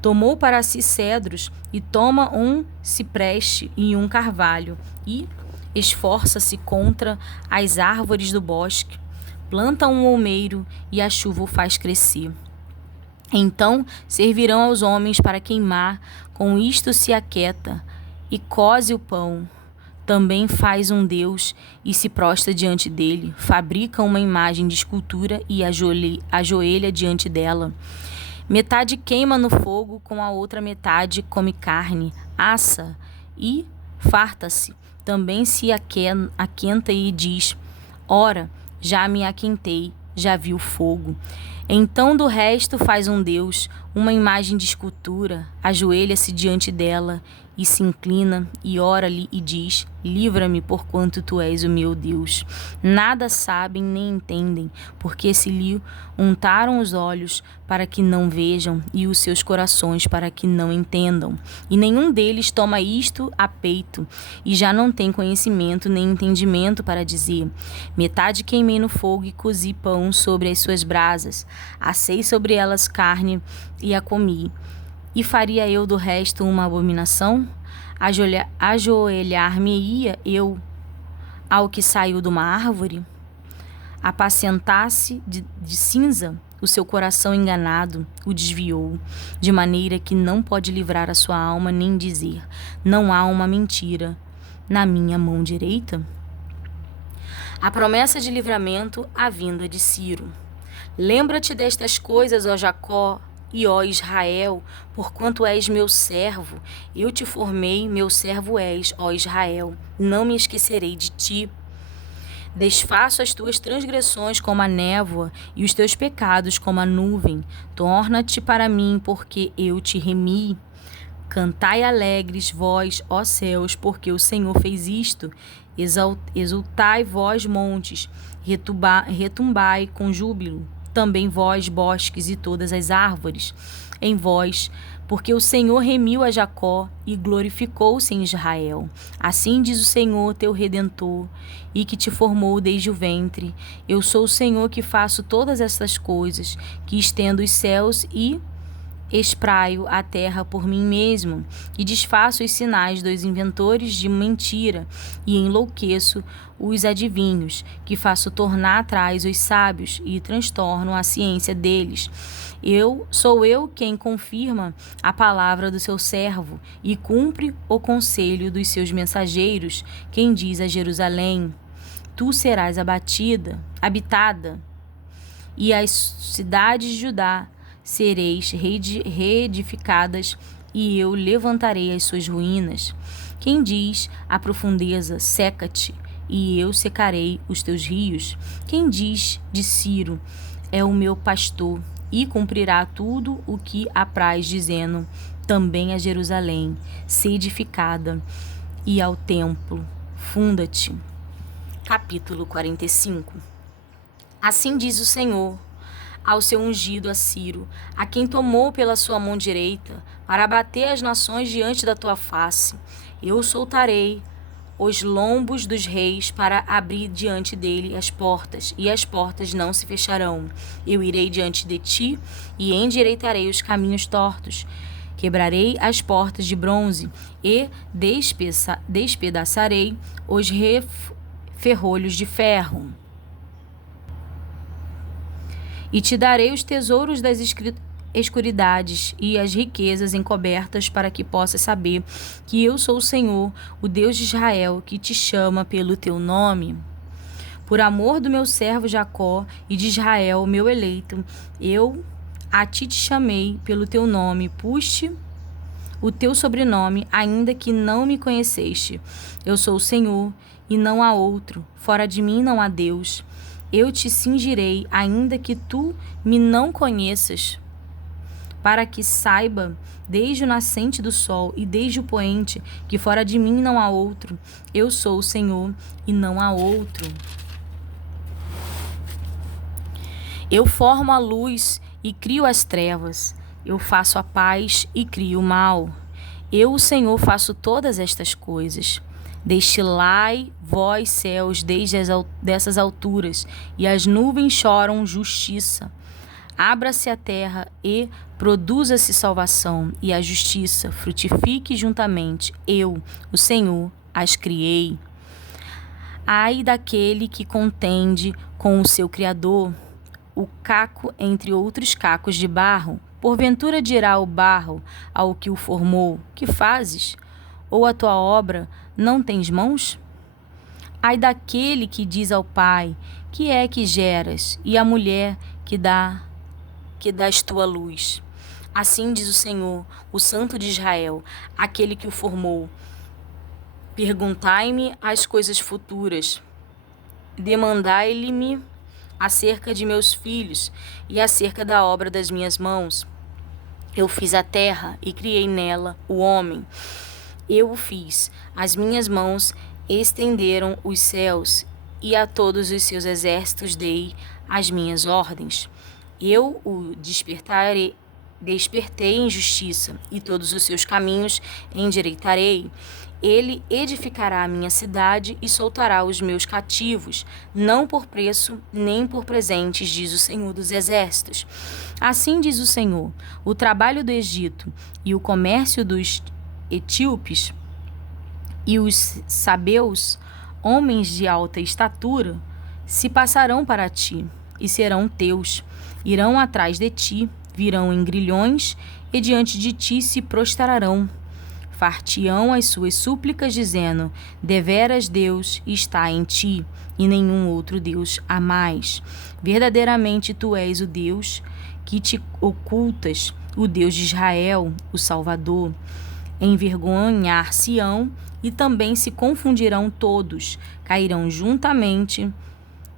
Tomou para si cedros, e toma um cipreste e um carvalho, e esforça-se contra as árvores do bosque. Planta um olmeiro, e a chuva o faz crescer. Então servirão aos homens para queimar, com isto se aquieta, e coze o pão. Também faz um Deus e se prostra diante dele, fabrica uma imagem de escultura e ajoelha diante dela. Metade queima no fogo, com a outra metade come carne, assa e farta-se. Também se aquenta e diz: ora, já me aquentei, já vi o fogo. Então do resto faz um Deus, uma imagem de escultura, ajoelha-se diante dela e se inclina e ora-lhe e diz: livra-me, porquanto tu és o meu Deus. Nada sabem nem entendem, porque se lhe untaram os olhos para que não vejam e os seus corações para que não entendam. E nenhum deles toma isto a peito, e já não tem conhecimento nem entendimento para dizer: metade queimei no fogo e cozi pão sobre as suas brasas, assei sobre elas carne e a comi. E faria eu do resto uma abominação? Ajoelhar-me-ia eu ao que saiu de uma árvore? Apacentar-se de cinza, o seu coração enganado o desviou, de maneira que não pode livrar a sua alma nem dizer: não há uma mentira na minha mão direita? A promessa de livramento, a vinda de Ciro. Lembra-te destas coisas, ó Jacó, e ó Israel, porquanto és meu servo, eu te formei, meu servo és, ó Israel, não me esquecerei de ti. Desfaço as tuas transgressões como a névoa e os teus pecados como a nuvem. Torna-te para mim, porque eu te remi. Cantai alegres, vós, ó céus, porque o Senhor fez isto. Exultai, vós, montes, retumbai com júbilo. Também vós, bosques e todas as árvores, em vós, porque o Senhor remiu a Jacó e glorificou-se em Israel. Assim diz o Senhor, teu Redentor, e que te formou desde o ventre. Eu sou o Senhor que faço todas estas coisas, que estendo os céus e espraio a terra por mim mesmo, e desfaço os sinais dos inventores de mentira, e enlouqueço os adivinhos, que faço tornar atrás os sábios, e transtorno a ciência deles. Sou eu quem confirma a palavra do seu servo, e cumpre o conselho dos seus mensageiros, quem diz a Jerusalém: tu serás habitada, e as cidades de Judá sereis reedificadas, e eu levantarei as suas ruínas. Quem diz à profundeza: seca-te, e eu secarei os teus rios? Quem diz de Ciro: é o meu pastor, e cumprirá tudo o que apraz, dizendo também a Jerusalém: se edificada, e ao templo: funda-te. Capítulo 45. Assim diz o Senhor ao seu ungido, a Ciro, a quem tomou pela sua mão direita, para abater as nações diante da tua face. Eu soltarei os lombos dos reis para abrir diante dele as portas, e as portas não se fecharão. Eu irei diante de ti e endireitarei os caminhos tortos. Quebrarei as portas de bronze e despedaçarei os ferrolhos de ferro. E te darei os tesouros das escuridades e as riquezas encobertas, para que possas saber que eu sou o Senhor, o Deus de Israel, que te chama pelo teu nome. Por amor do meu servo Jacó e de Israel, meu eleito, eu a ti te chamei pelo teu nome, pus-te o teu sobrenome, ainda que não me conheceste. Eu sou o Senhor, e não há outro. Fora de mim não há Deus. Eu te cingirei, ainda que tu me não conheças, para que saiba, desde o nascente do sol e desde o poente, que fora de mim não há outro. Eu sou o Senhor, e não há outro. Eu formo a luz e crio as trevas. Eu faço a paz e crio o mal. Eu, o Senhor, faço todas estas coisas. Destilai, vós céus, desde dessas alturas, e as nuvens choram justiça. Abra-se a terra e produza-se salvação, e a justiça frutifique juntamente. Eu, o Senhor, as criei. Ai daquele que contende com o seu Criador, o caco entre outros cacos de barro. Porventura dirá o barro ao que o formou: que fazes? Ou a tua obra não tens mãos? Ai daquele que diz ao pai: que é que geras? E à mulher que dás tua luz. Assim diz o Senhor, o Santo de Israel, aquele que o formou. Perguntai-me as coisas futuras. Demandai-lhe-me acerca de meus filhos e acerca da obra das minhas mãos. Eu fiz a terra e criei nela o homem. Eu o fiz. As minhas mãos estenderam os céus, e a todos os seus exércitos dei as minhas ordens. Eu o despertei em justiça, e todos os seus caminhos endireitarei. Ele edificará a minha cidade e soltará os meus cativos, não por preço nem por presentes, diz o Senhor dos Exércitos. Assim diz o Senhor: o trabalho do Egito e o comércio dos etíopes e os sabeus, homens de alta estatura, se passarão para ti e serão teus. Irão atrás de ti, virão em grilhões e diante de ti se prostrarão. Far-te-ão as suas súplicas, dizendo: deveras Deus está em ti, e nenhum outro Deus há mais. Verdadeiramente tu és o Deus que te ocultas, o Deus de Israel, o Salvador. Envergonhar-se-ão e também se confundirão todos, cairão juntamente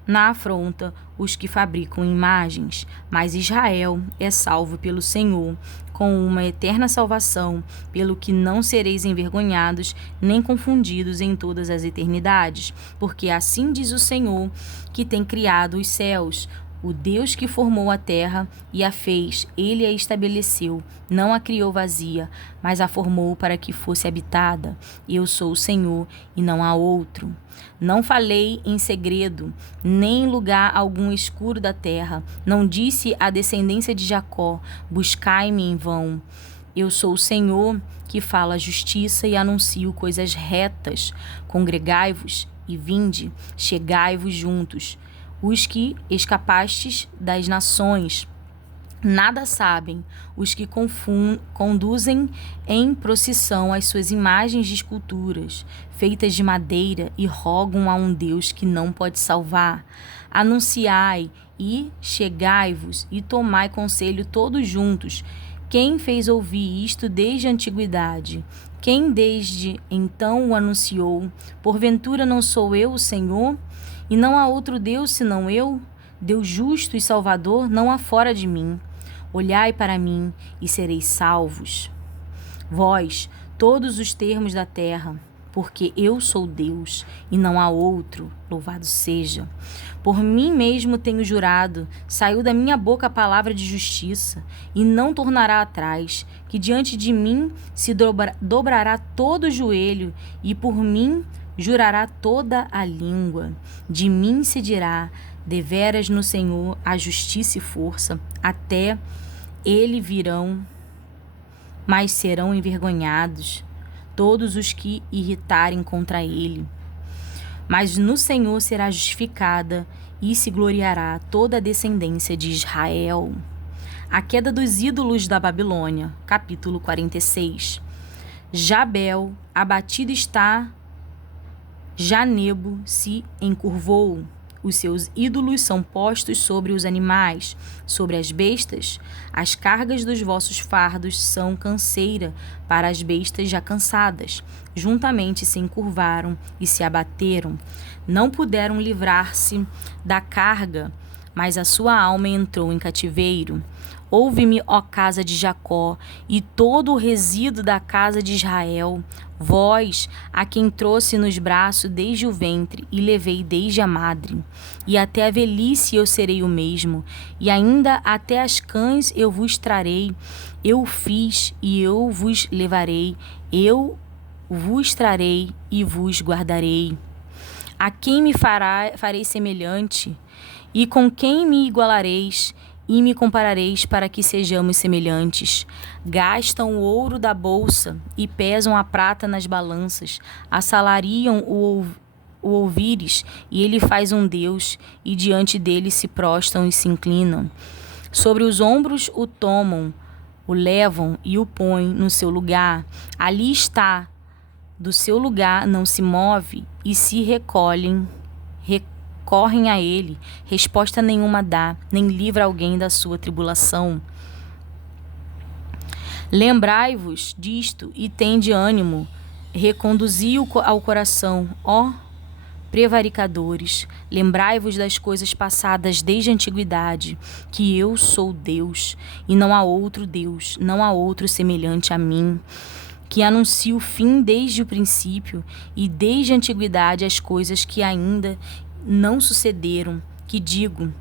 na afronta os que fabricam imagens. Mas Israel é salvo pelo Senhor, com uma eterna salvação, pelo que não sereis envergonhados nem confundidos em todas as eternidades. Porque assim diz o Senhor, que tem criado os céus, o Deus que formou a terra e a fez, ele a estabeleceu, não a criou vazia, mas a formou para que fosse habitada. Eu sou o Senhor e não há outro. Não falei em segredo, nem em lugar algum escuro da terra. Não disse à descendência de Jacó: buscai-me em vão. Eu sou o Senhor que fala a justiça e anuncio coisas retas. Congregai-vos e vinde, chegai-vos juntos. Os que escapastes das nações nada sabem, os que conduzem em procissão as suas imagens de esculturas, feitas de madeira, e rogam a um Deus que não pode salvar. Anunciai e chegai-vos e tomai conselho todos juntos. Quem fez ouvir isto desde a antiguidade? Quem desde então o anunciou? Porventura não sou eu o Senhor? E não há outro Deus senão eu? Deus justo e salvador não há fora de mim. Olhai para mim e sereis salvos. Vós, todos os termos da terra, porque eu sou Deus e não há outro, louvado seja. Por mim mesmo tenho jurado, saiu da minha boca a palavra de justiça, e não tornará atrás, que diante de mim se dobrará todo o joelho, e por mim jurará toda a língua. De mim se dirá, deveras no Senhor a justiça e força, até ele virão, mas serão envergonhados todos os que irritarem contra ele. Mas no Senhor será justificada e se gloriará toda a descendência de Israel. A queda dos ídolos da Babilônia, capítulo 46. Jabel, abatido está, já Nebo se encurvou. Os seus ídolos são postos sobre os animais, sobre as bestas. As cargas dos vossos fardos são canseira para as bestas já cansadas. Juntamente se encurvaram e se abateram. Não puderam livrar-se da carga, mas a sua alma entrou em cativeiro. Ouve-me, ó casa de Jacó, e todo o resíduo da casa de Israel, vós, a quem trouxe nos braços desde o ventre e levei desde a madre. E até a velhice eu serei o mesmo, e ainda até as cães eu vos trarei. Eu o fiz e eu vos levarei, eu vos trarei e vos guardarei. A quem me farei semelhante, e com quem me igualareis, e me comparareis para que sejamos semelhantes. Gastam o ouro da bolsa e pesam a prata nas balanças, assalariam o ouvires, e ele faz um Deus, e diante dele se prostram e se inclinam. Sobre os ombros o tomam, o levam e o põem no seu lugar. Ali está, do seu lugar não se move, e se recorrem a ele, resposta nenhuma dá, nem livra alguém da sua tribulação. Lembrai-vos disto e tende ânimo, reconduzi-o ao coração, ó prevaricadores, lembrai-vos das coisas passadas desde a antiguidade, que eu sou Deus, e não há outro Deus, não há outro semelhante a mim, que anuncio o fim desde o princípio, e desde a antiguidade as coisas que ainda não sucederam, que digo,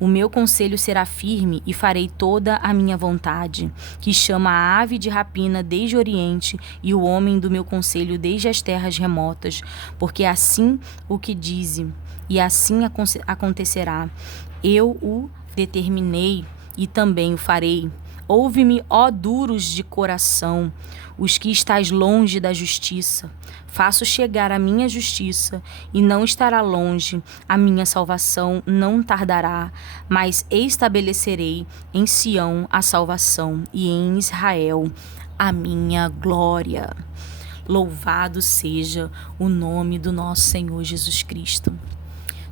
o meu conselho será firme e farei toda a minha vontade, que chama a ave de rapina desde o oriente e o homem do meu conselho desde as terras remotas, porque assim o que dize, e assim acontecerá. Eu o determinei e também o farei. Ouve-me, ó duros de coração, os que estáis longe da justiça. Faço chegar a minha justiça, e não estará longe. A minha salvação não tardará, mas estabelecerei em Sião a salvação, e em Israel a minha glória. Louvado seja o nome do nosso Senhor Jesus Cristo.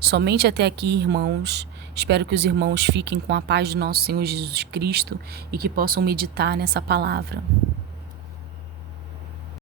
Somente até aqui, irmãos. Espero que os irmãos fiquem com a paz do nosso Senhor Jesus Cristo e que possam meditar nessa palavra.